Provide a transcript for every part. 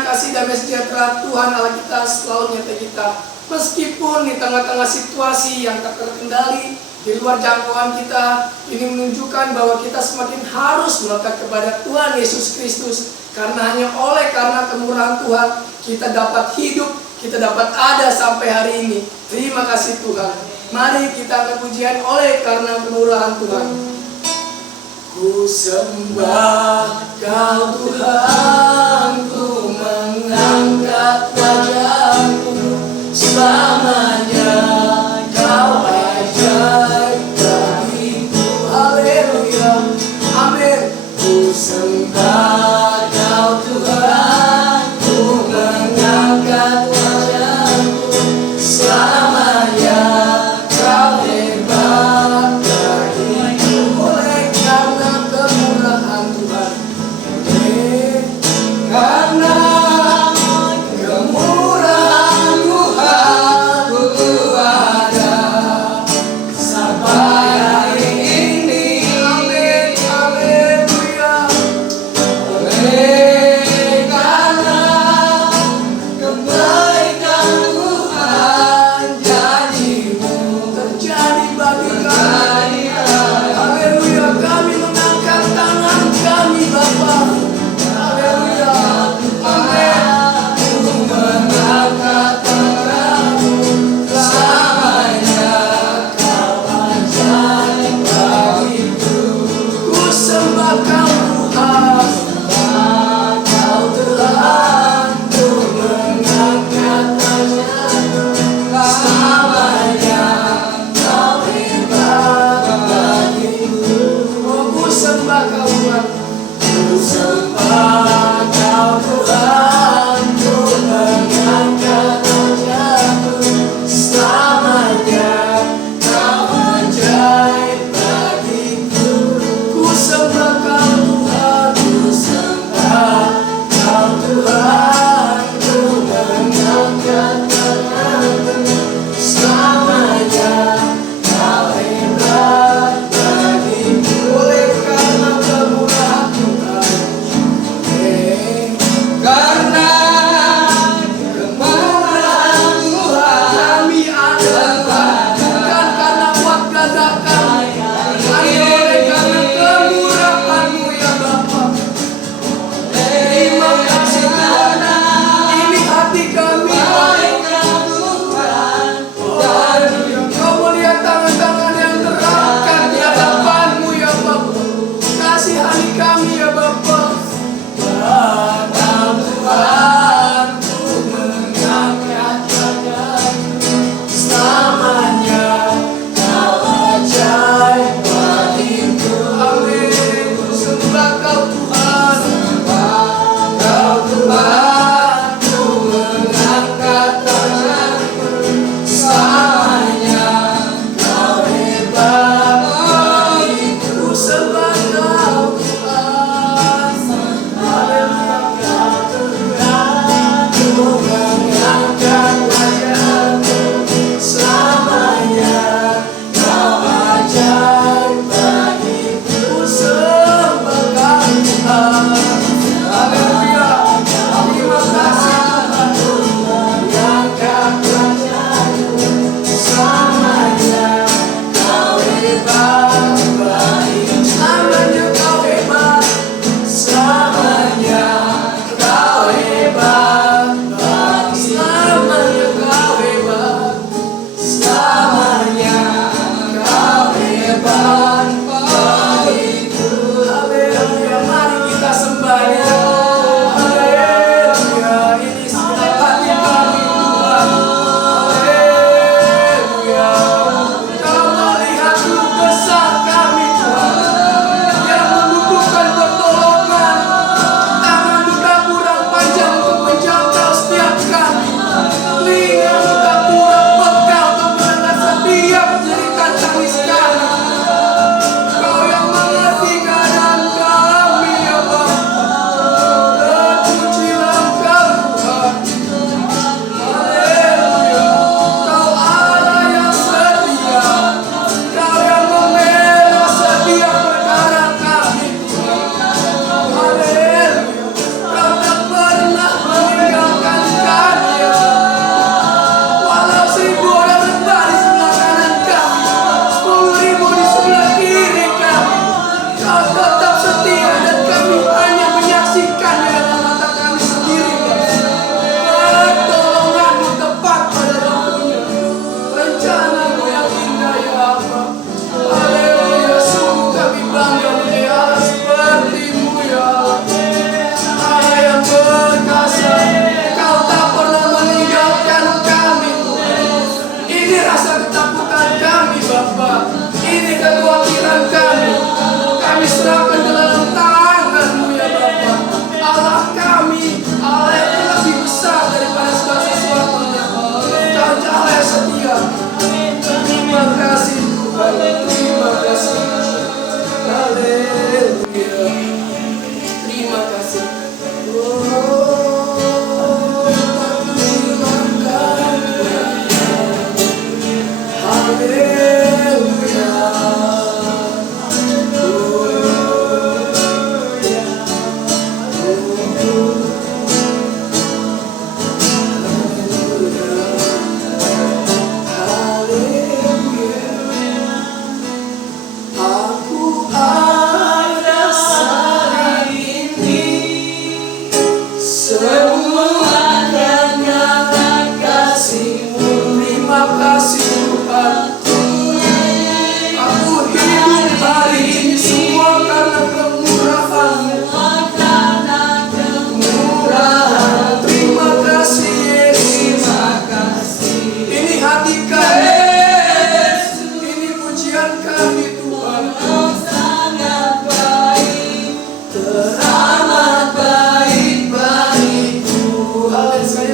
kiranya kasih damai sejahtera Tuhan Allah kita selalu menyertai kita. Meskipun di tengah-tengah situasi yang tak terkendali, di luar jangkauan kita, ini menunjukkan bahwa kita semakin harus melekat kepada Tuhan Yesus Kristus. Karena hanya karena kemurahan Tuhan, kita dapat hidup, kita dapat ada sampai hari ini. Terima kasih Tuhan. Mari kita angkat pujian karena kemurahan Tuhan. Ku sembah Kau Tuhan, ku mengangkat wajahku, selamanya Kau ajaib bagiku. Haleluya, amin. Ku sembah Kau Tuhan, ku mengangkat wajahku, selamanya Kau hebat bagiku. Oleh karena kemurahan Tuhan, karena kemurahan Tuhan,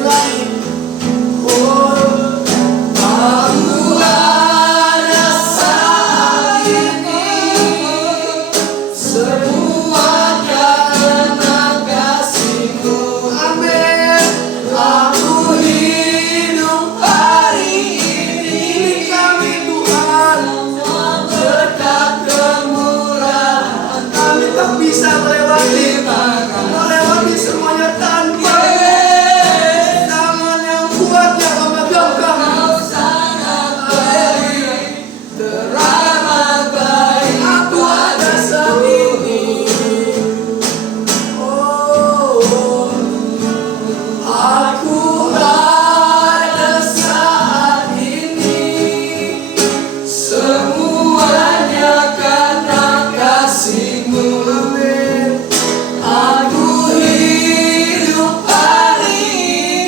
lain. Oh, aku ada saat ini, semua karena kasih-Mu. Amin. Aku hidup hari ini, kami Tuhan, berkat kemurahan kami tak bisa melewati semuanya tanpa tangan yang kuat yang memegang kami. Teramat baik aku ada saat ini. Oh, aku ada saat ini, semuanya karena kasih-Mu. Amin. Aku hidup hari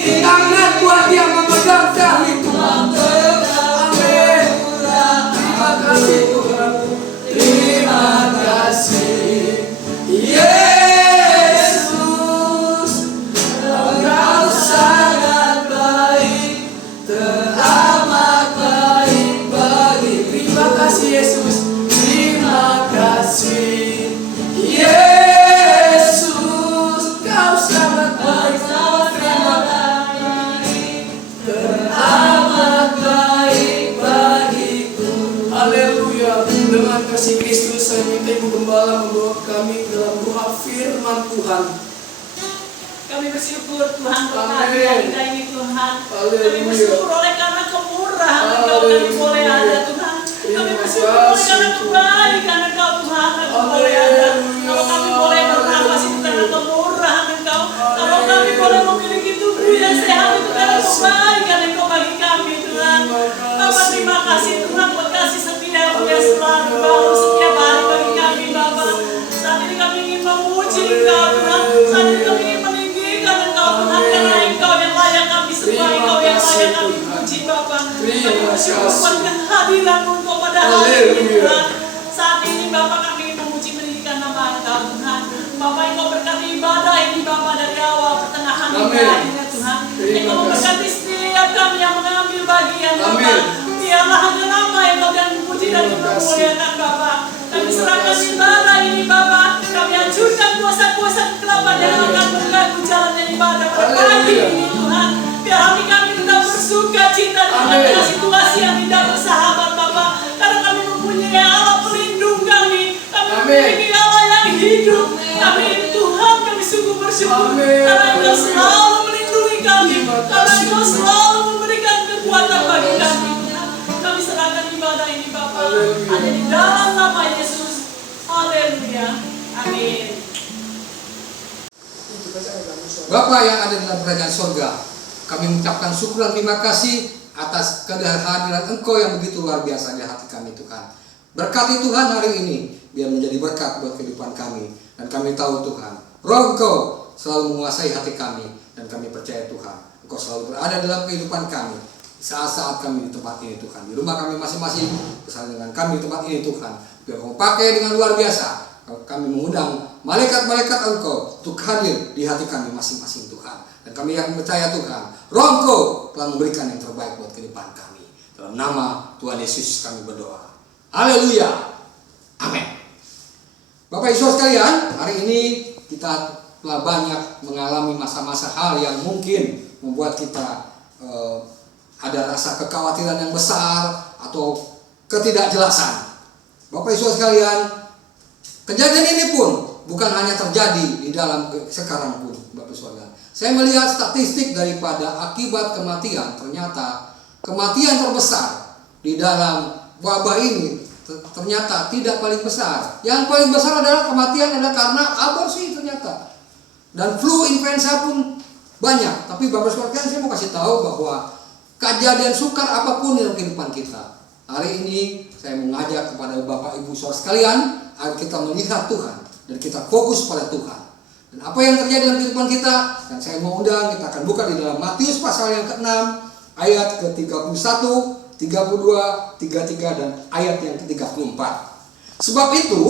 ini, tangan kuat yang memegang kami Tuhan. Amin. Terima kasih Tuhan. Terima kasih Yesus, Engkau sangat baik, teramat baik bagi. Terima kasih Yesus. Terima kasih Yesus, Kau sangat baik, teramat baik bagiku. Haleluya. Dengan kasih Kristus saya minta Ibu Gembala membawa kami dalam doa firman Tuhan. Kami bersyukur Tuhan Amin. kita ini Tuhan. Kami Haleluya. bersyukur oleh karena kemurahan Engkau kami boleh ada Tuhan. Kami bersyukur oleh karena kebaikan Engkau Tuhan kami boleh ada. Kalau kami boleh bernapas itu karena kemurahan Engkau. Kalau kami boleh memiliki tubuh yang sehat itu karena kebaikan Engkau bagi kami Tuhan. Bapa terima kasih Tuhan buat kasih setia-Mu yang selalu baru setiap hari bagi kami Bapa. Saat ini kami ingin memuji Engkau Tuhan. Saat ini kami ingin meninggikan Engkau Tuhan karena Engkau yang layak kami sembah, Engkau yang layak kami puji Bapa. Kami bersyukur buat kehadiran-Mu Engkau pada hari ini Tuhan. Saat ini Bapa kami ingin memuji meninggikan nama Engkau Tuhan. Bapa Engkau berkati ibadah ini Bapa dari awal pertengahan hingga akhirnya Tuhan. Engkau memberkati setiap kami yang mengambil bagian Bapa. Biarlah hanya nama Engkau yang dipuji dan dimuliakan Bapa. Kami serahkan ibadah ini Bapa. Kami hancurkan kuasa-kuasa kegelapan yang akan mengganggu jalannya ibadah pada pagi ini Tuhan. Biar hati kami tetap bersuka cita di tengah situasi yang tidak bersahabat Bapa. Karena kami mempunyai Allah pelindung kami. Kami mempunyai Allah yang hidup. Kami Tuhan kami sungguh bersyukur. Karena Engkau selalu melindungi kami. Karena Engkau selalu memberikan kekuatan bagi kami. Kami serahkan ibadah ini Bapa. Ada di dalam nama Yesus. Haleluya. Amin. Bapa yang ada dalam kerajaan surga, kami mengucapkan syukur dan terima kasih atas kehadiran Engkau yang begitu luar biasa di hati kami Tuhan. Berkati Tuhan hari ini, biar menjadi berkat buat kehidupan kami. Dan kami tahu Tuhan, Roh Engkau selalu menguasai hati kami. Dan kami percaya Tuhan, Engkau selalu berada dalam kehidupan kami. Saat-saat kami di tempat ini Tuhan, di rumah kami masing-masing, bersama dengan kami di tempat ini Tuhan. Biar Engkau pakai dengan luar biasa. Kami mengundang malaikat-malaikat Engkau untuk hadir di hati kami masing-masing Tuhan. Dan kami yang percaya Tuhan, Roh Engkau telah memberikan yang terbaik buat kehidupan kami. Dalam nama Tuhan Yesus kami berdoa. Haleluya. Amin. Bapak Ibu sekalian, hari ini kita telah banyak mengalami masa-masa hal yang mungkin membuat kita ada rasa kekhawatiran yang besar atau ketidakjelasan. Bapak Ibu sekalian, kejadian ini pun bukan hanya terjadi di dalam sekarang pun, Bapak Saudara. Saya melihat statistik daripada akibat kematian, ternyata kematian terbesar di dalam wabah ini ternyata tidak paling besar. Yang paling besar adalah kematian adalah karena aborsi ternyata. Dan flu influenza pun banyak. Tapi Bapak Saudara, saya mau kasih tahu bahwa kejadian sukar apapun dalam kehidupan kita, hari ini saya mengajak kepada Bapak Ibu Saudara sekalian agar kita melihat Tuhan dan kita fokus pada Tuhan. Dan apa yang terjadi dalam kehidupan kita, dan saya mau undang, kita akan buka di dalam Matius pasal yang ke-6 ayat ke-31, 32, 33 dan ayat yang ke-34. Sebab itu,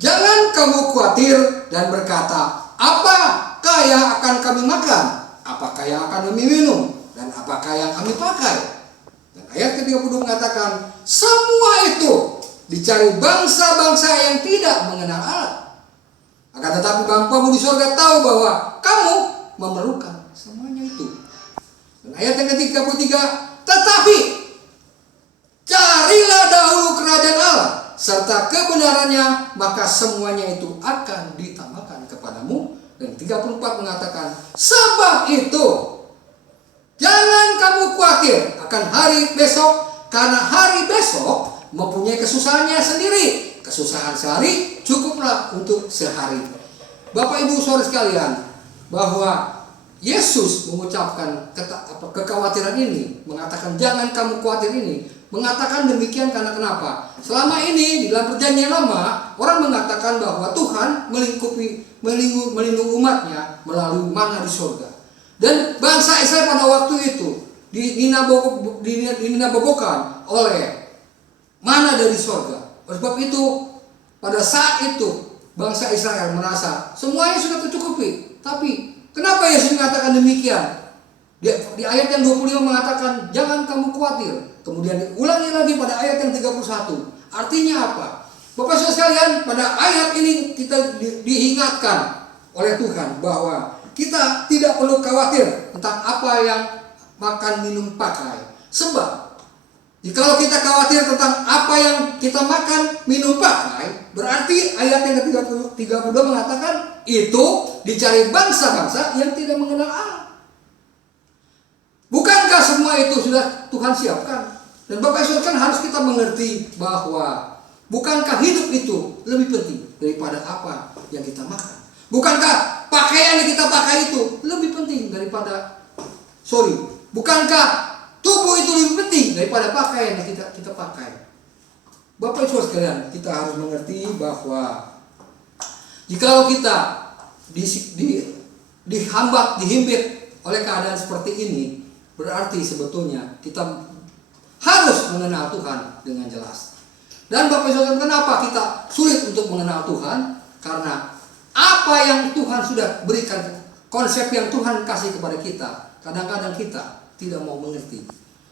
jangan kamu khawatir dan berkata, apakah yang akan kami makan? apakah yang akan kami minum, dan apakah yang kami pakai. Dan ayat ke-32 mengatakan, semua itu dicari bangsa-bangsa yang tidak mengenal Allah. Akan tetapi Bapamu di surga tahu bahwa kamu memerlukan semuanya itu. Dan ayat yang ke-33, tetapi carilah dahulu kerajaan Allah serta kebenarannya, maka semuanya itu akan ditambahkan kepadamu. Dan 34 mengatakan, sebab itu jangan kamu khawatir akan hari besok, karena hari besok mempunyai kesusahannya sendiri. Kesusahan sehari cukuplah untuk sehari. Bapak Ibu Saudara sekalian, bahwa Yesus mengucapkan kekhawatiran ini, mengatakan jangan kamu khawatir ini, mengatakan demikian karena kenapa? Selama ini di dalam perjanjian lama, orang mengatakan bahwa Tuhan melindungi umatnya melalui manna di surga. Dan bangsa Israel pada waktu itu dinabobokan oleh manna dari surga. Oleh sebab itu, pada saat itu bangsa Israel merasa semuanya sudah tercukupi. Tapi kenapa Yesus mengatakan demikian? Di ayat yang 25 mengatakan jangan kamu khawatir. Kemudian diulangi lagi pada ayat yang 31. Artinya apa? Bapak Saudara sekalian, pada ayat ini kita diingatkan oleh Tuhan bahwa kita tidak perlu khawatir tentang apa yang makan, minum, pakai. Sebab jikalau kita khawatir tentang apa yang kita makan, minum, pakai, berarti ayat yang ke-32 mengatakan itu dicari bangsa-bangsa yang tidak mengenal Allah. Bukankah semua itu sudah Tuhan siapkan? Dan Bapak Ibu kan harus kita mengerti bahwa bukankah hidup itu lebih penting daripada apa yang kita makan? Bukankah pakaian yang kita pakai itu lebih penting daripada bukankah tubuh itu lebih penting daripada pakaian yang kita pakai? Bapak Ibu sekalian, kita harus mengerti bahwa jikalau kita dihimpit oleh keadaan seperti ini, berarti sebetulnya kita harus mengenal Tuhan dengan jelas. Dan Bapak Ibu, kenapa kita sulit untuk mengenal Tuhan? Karena apa yang Tuhan sudah berikan, konsep yang Tuhan kasih kepada kita, kadang-kadang kita tidak mau mengerti.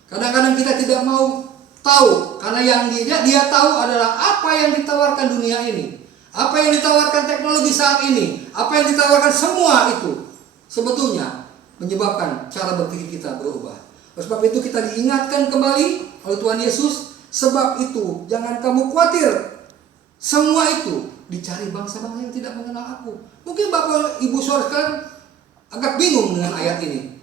Kadang-kadang kita tidak mau tahu, karena yang dia tahu adalah apa yang ditawarkan dunia ini, apa yang ditawarkan teknologi saat ini, apa yang ditawarkan semua itu sebetulnya menyebabkan cara berpikir kita berubah. Oleh sebab itu kita diingatkan kembali oleh Tuhan Yesus, sebab itu jangan kamu khawatir. Semua itu dicari bangsa-bangsa yang tidak mengenal aku. Mungkin Bapak Ibu Saudara sekalian agak bingung dengan ayat ini.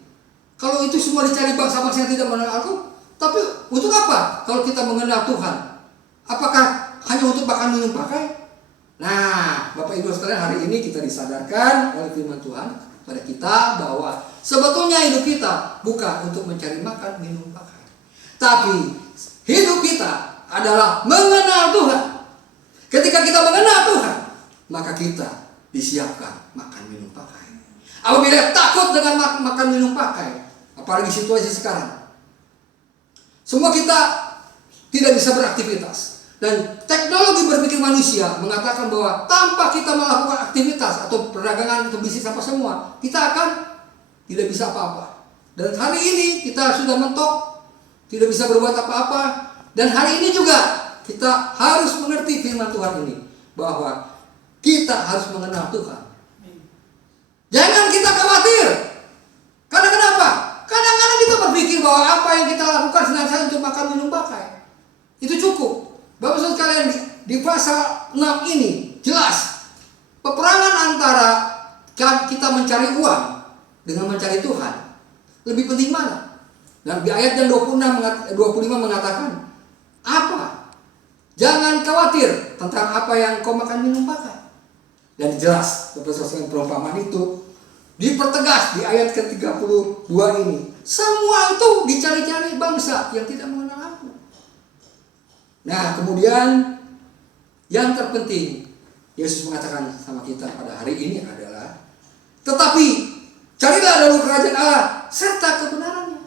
Kalau itu semua dicari bangsa-bangsa yang tidak mengenal aku, tapi untuk apa kalau kita mengenal Tuhan? Apakah hanya untuk makan, minum, pakai? Nah, Bapak Ibu sekalian, hari ini kita disadarkan oleh firman Tuhan pada kita bahwa sebetulnya hidup kita bukan untuk mencari makan, minum, pakai, tapi hidup kita adalah mengenal Tuhan. Ketika kita mengenal Tuhan, maka kita disiapkan makan, minum, pakai. Apabila takut dengan makan, minum, pakai, apalagi situasi sekarang, semua kita tidak bisa beraktivitas. Dan teknologi berpikir manusia mengatakan bahwa tanpa kita melakukan aktivitas atau perdagangan atau bisnis apa semua, kita akan tidak bisa apa-apa. Dan hari ini kita sudah mentok, tidak bisa berbuat apa-apa. Dan hari ini juga kita harus mengerti firman Tuhan ini, bahwa kita harus mengenal Tuhan. Jangan kita khawatir. Karena kenapa? Kadang-kadang kita berpikir bahwa apa yang kita lakukan senantiasa untuk makan, minum, pakai, itu cukup. Bapak Saudara sekalian, di pasal 6 ini jelas peperangan antara kita mencari uang dengan mencari Tuhan. Lebih penting mana? Dan di ayat yang 25 mengatakan apa? Jangan khawatir tentang apa yang kau makan, minum, pakai. Dan jelas Bapak Saudara sekalian, perumpamaan itu dipertegas di ayat ke-32 ini. Semua itu dicari-cari bangsa yang tidak mengenal aku. Nah, kemudian yang terpenting Yesus mengatakan sama kita pada hari ini adalah, tetapi carilah dahulu kerajaan Allah serta kebenarannya.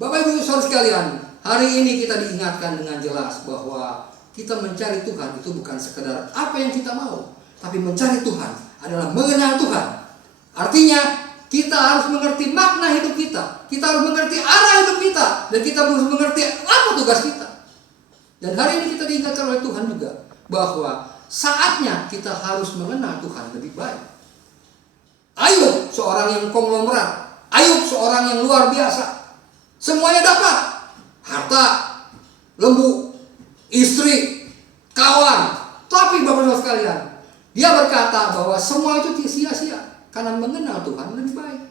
Bapak Ibu Saudara sekalian, hari ini kita diingatkan dengan jelas bahwa kita mencari Tuhan itu bukan sekedar apa yang kita mau, tapi mencari Tuhan adalah mengenal Tuhan. Artinya kita harus mengerti makna hidup kita. Kita harus mengerti arah hidup kita. Dan kita harus mengerti apa tugas kita. Dan hari ini kita diingatkan oleh Tuhan juga bahwa saatnya kita harus mengenal Tuhan lebih baik. Ayub seorang yang konglomerat. Ayub seorang yang luar biasa. Semuanya dapat. Harta, lembu, istri, kawan. Tapi Bapak-Bapak sekalian, dia berkata bahwa semua itu sia-sia. Karena mengenal Tuhan lebih baik.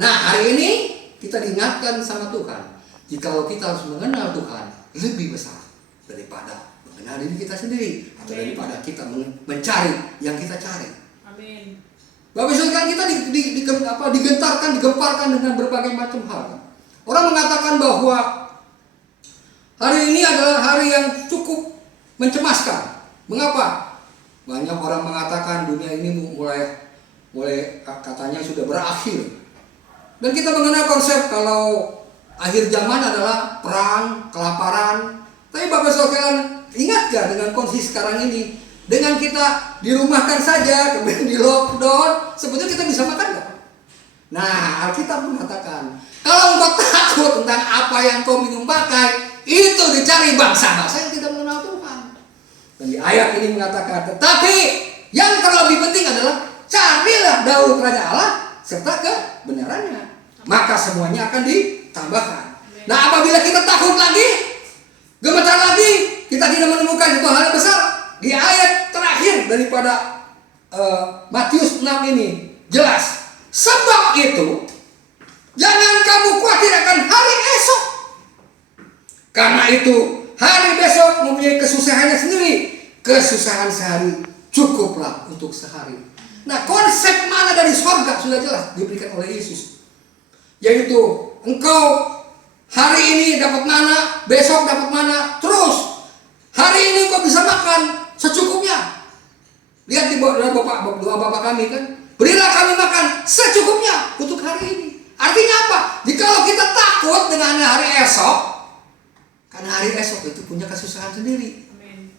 Nah, hari ini kita diingatkan sama Tuhan, jikalau kita harus mengenal Tuhan lebih besar daripada mengenal diri kita sendiri, atau daripada kita mencari yang kita cari. Amin. Bapak Ibu kan kita digentarkan, digemparkan dengan berbagai macam hal. Orang mengatakan bahwa hari ini adalah hari yang cukup mencemaskan. Mengapa? Banyak orang mengatakan dunia ini mulai katanya sudah berakhir. Dan kita mengenal konsep kalau akhir zaman adalah perang, kelaparan. Tapi Bapak sekalian, ingat gak dengan kondisi sekarang ini? Dengan kita dirumahkan saja, kemudian di lockdown, sebetulnya kita bisa makan gak? Nah, Alkitab mengatakan, kalau engkau takut tentang apa yang kau minum pakai, itu dicari bangsa-bangsa yang tidak mengenal Tuhan. Dan di ayat ini mengatakan, tetapi yang terlebih penting adalah carilah dahulu kerajaan Allah serta kebenarannya, maka semuanya akan ditambahkan. Nah, apabila kita takut lagi, gemetar lagi, kita tidak menemukan itu hal yang besar, di ayat terakhir daripada Matius 6 ini jelas. Sebab itu jangan kamu khawatir akan hari esok, karena itu hari besok mempunyai kesusahannya sendiri. Kesusahan sehari cukuplah untuk sehari. Nah, konsep mana dari surga sudah jelas diberikan oleh Yesus, yaitu engkau hari ini dapat mana, besok dapat mana, terus hari ini engkau bisa makan secukupnya. Lihat di doa Bapak kami kan, berilah kami makan secukupnya untuk hari ini. Artinya apa? Jikalau kita takut dengan hari esok, karena hari esok itu punya kesusahan sendiri. Amin.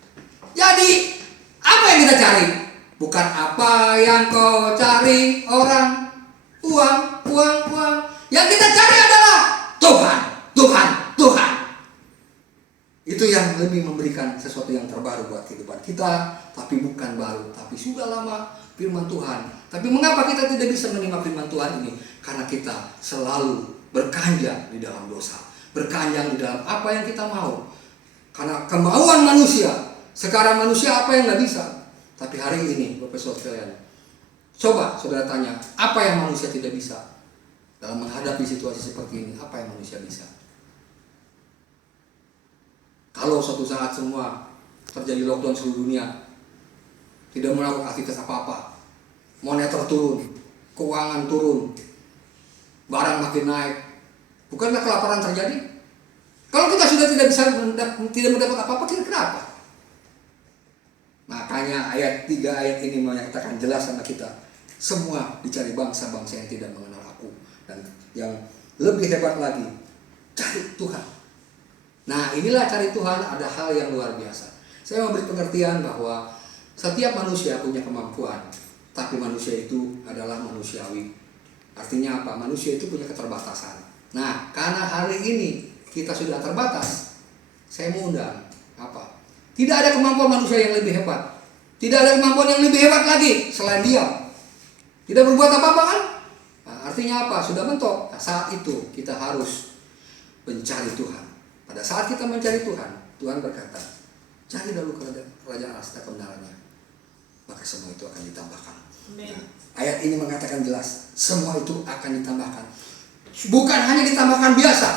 Jadi apa yang kita cari? Bukan apa yang kau cari orang, uang. Yang kita cari adalah Tuhan. Itu yang lebih memberikan sesuatu yang terbaru buat kehidupan kita. Tapi bukan baru, tapi sudah lama firman Tuhan. Tapi mengapa kita tidak bisa menerima firman Tuhan ini? Karena kita selalu berkanjang di dalam dosa, berkanjang di dalam apa yang kita mau. Karena kemauan manusia. Sekarang manusia apa yang gak bisa. Tapi hari ini Bapak Saudara sekalian, coba saudara tanya, apa yang manusia tidak bisa dalam menghadapi situasi seperti ini? Apa yang manusia bisa? Kalau suatu saat semua terjadi lockdown seluruh dunia, tidak melakukan aktivitas apa-apa, moneter turun, keuangan turun, barang makin naik, bukankah kelaparan terjadi? Kalau kita sudah tidak mendapat apa-apa, kira-kira apa? Makanya ayat 3 ayat ini menyatakan jelas sama kita, semua dicari bangsa-bangsa yang tidak mengenal aku. Dan yang lebih hebat lagi, cari Tuhan. Nah, inilah cari Tuhan, ada hal yang luar biasa. Saya memberi pengertian bahwa setiap manusia punya kemampuan, tapi manusia itu adalah manusiawi. Artinya apa? Manusia itu punya keterbatasan. Nah, karena hari ini kita sudah terbatas, saya mau undang apa? Tidak ada kemampuan manusia yang lebih hebat. Tidak ada kemampuan yang lebih hebat lagi selain diam. Tidak berbuat apa-apa kan? Nah, artinya apa? Sudah mentok. Nah, saat itu kita harus mencari Tuhan. Pada saat kita mencari Tuhan, Tuhan berkata, cari dahulu kerajaan Allah serta kebenarannya, maka semua itu akan ditambahkan. Nah, ayat ini mengatakan jelas, semua itu akan ditambahkan. Bukan hanya ditambahkan biasa.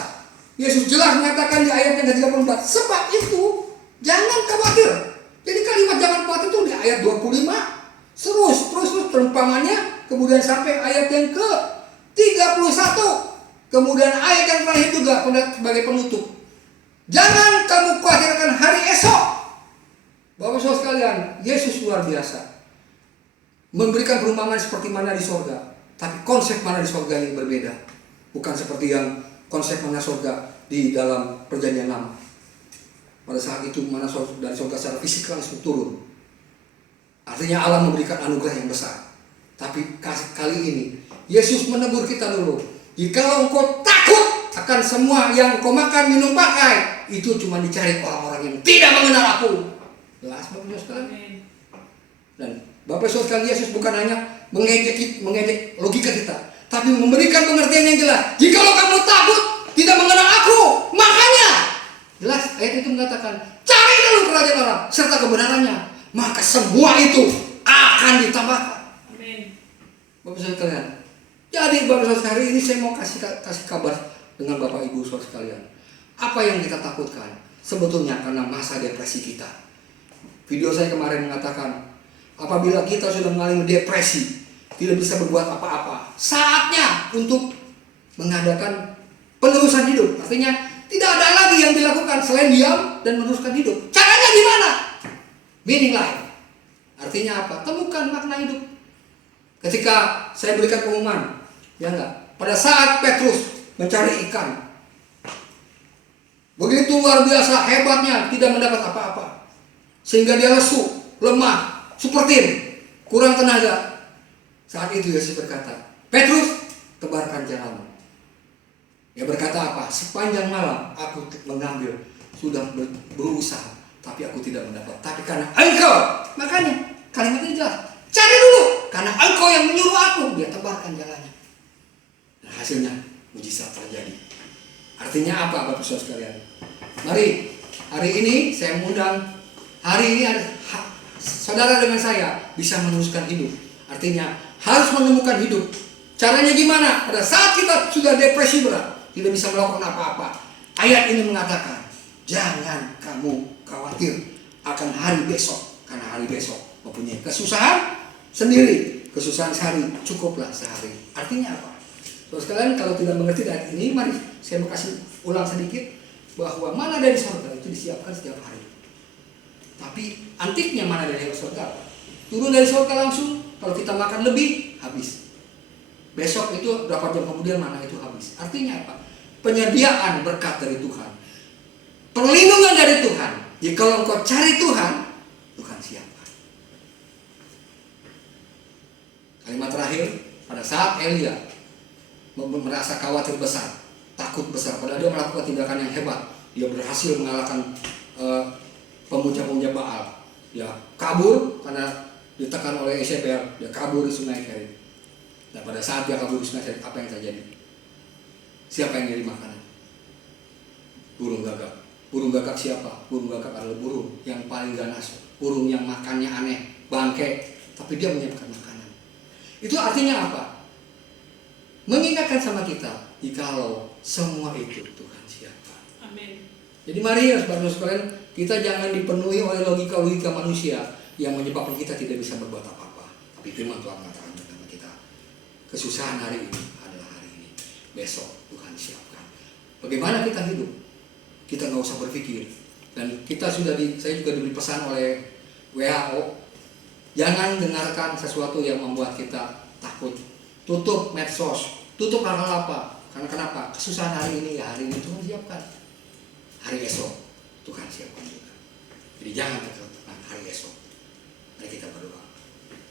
Yesus jelas mengatakan di ayat yang ke-34, sebab itu jangan khawatir. Jadi kalimat jangan khawatir itu di ayat 25 terus perumpamannya, kemudian sampai ayat yang ke-31, kemudian ayat yang terakhir juga sebagai penutup. Jangan kamu khawatirkan hari esok. Bapak Saudara sekalian, Yesus luar biasa. Memberikan perumpamaan seperti mana di sorga, tapi konsep mana di sorga ini berbeda. Bukan seperti yang konsep mana sorga di dalam perjanjian lama. Pada saat itu mana dari sorga secara fisik langsung turun. Artinya Allah memberikan anugerah yang besar. Tapi kali ini Yesus menegur kita dulu. Jikalau engkau takut akan semua yang kau makan, minum, pakai, itu cuma dicari orang-orang yang tidak mengenal aku. Jelas Bapak Ibu sekalian. Dan Bapak Ibu sekalian, Yesus bukan hanya mengejek logika kita, tapi memberikan pengertian yang jelas. Jikalau kamu takut tidak mengenal aku, makanya jelas ayat itu mengatakan, cari dulu kerajaan Allah serta kebenarannya, maka semua itu akan ditambahkan. Amin. Bapak Ibu sekalian. Jadi Bapak Ibu hari ini saya mau kasih kabar dengan Bapak Ibu Saudara sekalian. Apa yang kita takutkan? Sebetulnya karena masa depresi kita. Video saya kemarin mengatakan, apabila kita sudah mengalami depresi, tidak bisa berbuat apa-apa, saatnya untuk mengadakan penerusan hidup. Artinya tidak ada lagi yang dilakukan selain diam dan meneruskan hidup. Caranya gimana? Meaning life. Artinya apa? Temukan makna hidup. Ketika saya berikan pengumuman, ya enggak? Pada saat Petrus mencari ikan, begitu luar biasa hebatnya, tidak mendapat apa-apa, sehingga dia lesu, lemah, seperti kurang tenaga. Saat itu Yesus berkata, Petrus, tebarkan jalanmu. Dia berkata apa? Sepanjang malam aku mengambil, sudah berusaha, tapi aku tidak mendapat. Tapi karena engkau, makanya kalimat ini jelas, cari dulu, karena engkau yang menyuruh aku. Dia tebarkan jalannya. Dan hasilnya mujizat terjadi. Artinya apa Bapak Saudara sekalian? Mari hari ini saya mengundang, hari ini ada saudara dengan saya bisa meneruskan hidup. Artinya harus menemukan hidup. Caranya gimana? Pada saat kita sudah depresi berat, tidak bisa melakukan apa-apa, ayat ini mengatakan, jangan kamu khawatir akan hari besok, karena hari besok mempunyai kesusahan sendiri. Kesusahan sehari cukuplah sehari. Artinya apa? Saudara sekalian, kalau tidak mengerti ayat ini, mari saya mau kasih ulang sedikit, bahwa mana dari surga itu disiapkan setiap hari. Tapi antiknya mana dari surga? Turun dari surga langsung, kalau kita makan lebih, habis. Besok itu berapa jam kemudian mana itu habis. Artinya apa? Penyediaan berkat dari Tuhan, perlindungan dari Tuhan. Jika engkau cari Tuhan, Tuhan siapkan. Kalimat terakhir, pada saat Elia merasa khawatir besar, takut besar, padahal dia melakukan tindakan yang hebat. Dia berhasil mengalahkan pemuja-pemuja Baal. Dia kabur karena ditekan oleh Yezebel. Dia kabur di sungai Kerit. Dan pada saat dia kabur di sungai Kerit, apa yang terjadi? Siapa yang nyari makanan? Burung gagak. Burung gagak siapa? Burung gagak adalah burung yang paling ganas, burung yang makannya aneh, bangke, tapi dia menyiapkan makanan. Itu artinya apa? Mengingatkan sama kita, jikalau semua itu Tuhan siapkan. Amin. Jadi mari saudara sekalian, kita jangan dipenuhi oleh logika-logika manusia yang menyebabkan kita tidak bisa berbuat apa-apa. Tapi firman Tuhan mengatakan kepada kita, kesusahan hari ini adalah hari ini, besok Tuhan siapkan. Bagaimana kita hidup? Kita nggak usah berpikir. Dan kita saya juga diberi pesan oleh WHO, jangan dengarkan sesuatu yang membuat kita takut. Tutup medsos, tutup hal-hal apa? Karena kenapa? Kesusahan hari ini ya hari ini Tuhan siapkan. Hari esok Tuhan siapkan juga. Jadi jangan takut tentang hari esok. Mari kita berdoa.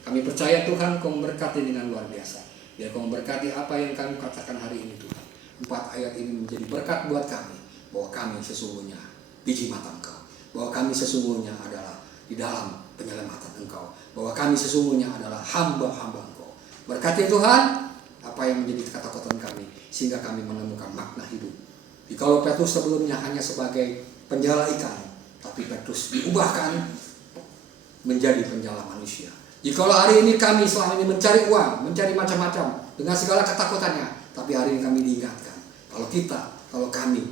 Kami percaya Tuhan Kau memberkati dengan luar biasa. Biar Kau memberkati apa yang kami katakan hari ini Tuhan. 4 ayat ini menjadi berkat buat kami, bahwa kami sesungguhnya biji mata Engkau, bahwa kami sesungguhnya adalah di dalam penyelamatan Engkau, bahwa kami sesungguhnya adalah hamba-hamba Engkau. Berkati Tuhan apa yang menjadi kata-kata kami, sehingga kami menemukan makna hidup. Jikalau Petrus sebelumnya hanya sebagai penjala ikan, tapi Petrus diubahkan menjadi penjala manusia. Jikalau hari ini kami selama ini mencari uang, mencari macam-macam dengan segala ketakutannya, tapi hari ini kami diingatkan, kalau kami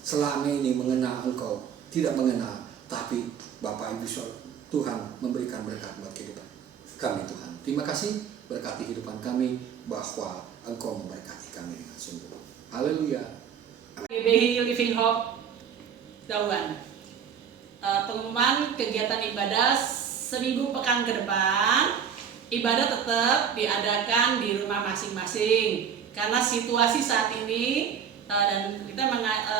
selama ini mengenal Engkau, tidak mengenal, tapi Bapak Ibu Tuhan memberikan berkat buat kehidupan kami Tuhan. Terima kasih, berkati kehidupan kami, bahwa Engkau memberkati kami dengan sungguh. Haleluya. GBI Living Hope Dauan. Pengumuman kegiatan ibadah seminggu pekan ke depan, ibadah tetap diadakan di rumah masing-masing karena situasi saat ini, dan kita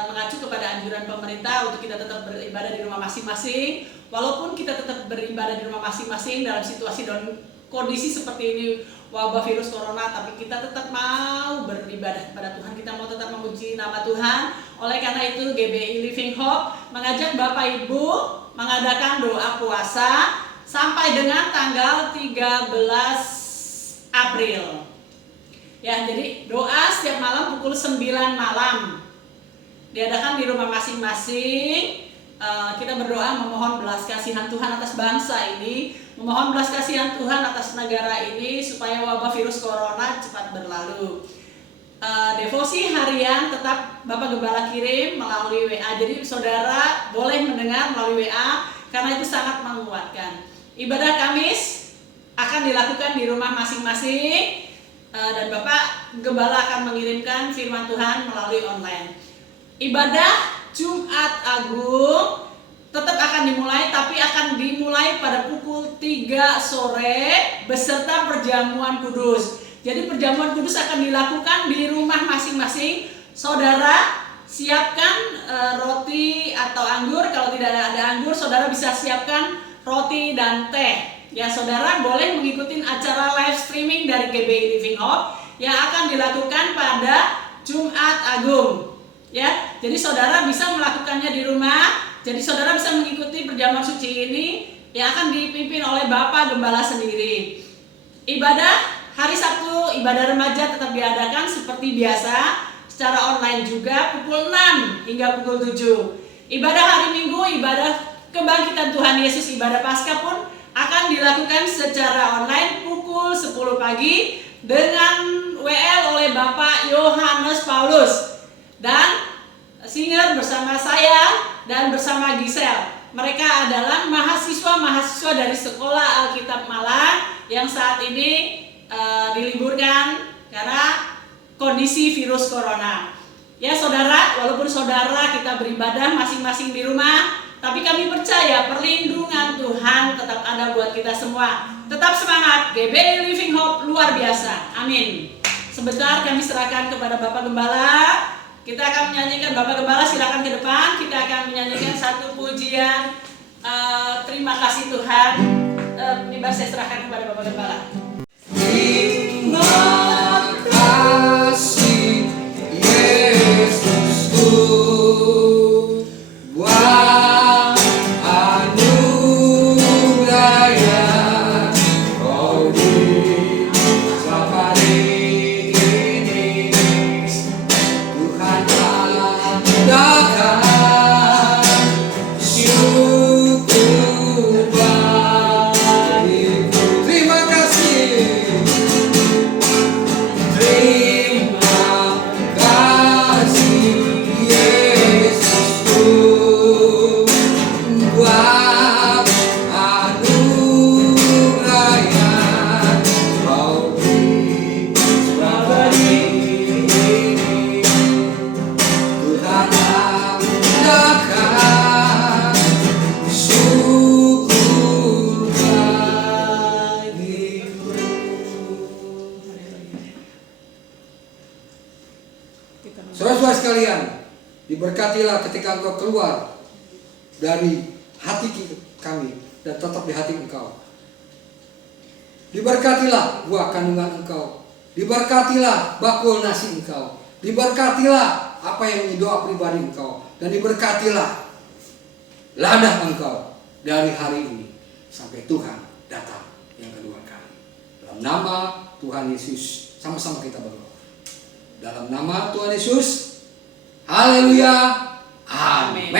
mengacu kepada anjuran pemerintah untuk kita tetap beribadah di rumah masing-masing. Walaupun kita tetap beribadah di rumah masing-masing dalam situasi dan kondisi seperti ini, wabah virus corona, tapi kita tetap mau beribadah kepada Tuhan, kita mau tetap memuji nama Tuhan. Oleh karena itu GBI Living Hope mengajak Bapak Ibu mengadakan doa puasa sampai dengan tanggal 13 April. Ya, jadi doa setiap malam pukul 9 malam. Diadakan di rumah masing-masing. Kita berdoa memohon belas kasihan Tuhan atas bangsa ini, memohon belas kasihan Tuhan atas negara ini supaya wabah virus corona cepat berlalu. Devosi harian tetap Bapak Gembala kirim melalui WA, jadi saudara boleh mendengar melalui WA karena itu sangat menguatkan. Ibadah Kamis akan dilakukan di rumah masing-masing dan Bapak Gembala akan mengirimkan firman Tuhan melalui online. Ibadah Jumat Agung tetap akan dimulai, tapi akan dimulai pada pukul 3 sore beserta perjamuan kudus. Jadi perjamuan kudus akan dilakukan di rumah masing-masing. Saudara siapkan roti atau anggur. Kalau tidak ada anggur, saudara bisa siapkan roti dan teh. Ya, saudara boleh mengikuti acara live streaming dari GBI Living Hope yang akan dilakukan pada Jumat Agung. Ya, jadi saudara bisa melakukannya di rumah. Jadi saudara bisa mengikuti perjamuan suci ini yang akan dipimpin oleh Bapak Gembala sendiri. Ibadah hari Sabtu, ibadah remaja tetap diadakan seperti biasa secara online juga pukul 6 hingga pukul 7. Ibadah hari Minggu, ibadah kebangkitan Tuhan Yesus, ibadah Paskah pun akan dilakukan secara online pukul 10 pagi dengan WL oleh Bapak Yohanes Paulus. Dan singer bersama saya dan bersama Gisel. Mereka adalah mahasiswa-mahasiswa dari Sekolah Alkitab Malang yang saat ini diliburkan karena kondisi virus corona. Ya saudara, walaupun saudara kita beribadah masing-masing di rumah, tapi kami percaya perlindungan Tuhan tetap ada buat kita semua. Tetap semangat, GBI Living Hope luar biasa. Amin. Sebentar kami serahkan kepada Bapak Gembala. Kita akan menyanyikan, Bapak Gembala silakan ke depan. Kita akan menyanyikan satu pujian terima kasih Tuhan. Ini saya serahkan kepada Bapak Gembala. Terima kasih Yesusku buat anugerah yang Kau beri selama ini. Tuhan adakan syukur bagiku. Terima kasih. Terima kasih Yesusku buat anugerah yang Kau beri selama ini. Tuhan adakan syukur bagiku. Saudara-saudara sekalian, diberkatilah ketika engkau keluar dari hati kami dan tetap di hati engkau. Diberkatilah buah kandungan engkau. Diberkatilah bakul nasi engkau. Diberkatilah apa yang menjadi doa pribadi engkau. Dan diberkatilah ladang engkau dari hari ini sampai Tuhan datang yang kedua kali. Dalam nama Tuhan Yesus, sama-sama kita berdoa. Dalam nama Tuhan Yesus, haleluya, amin.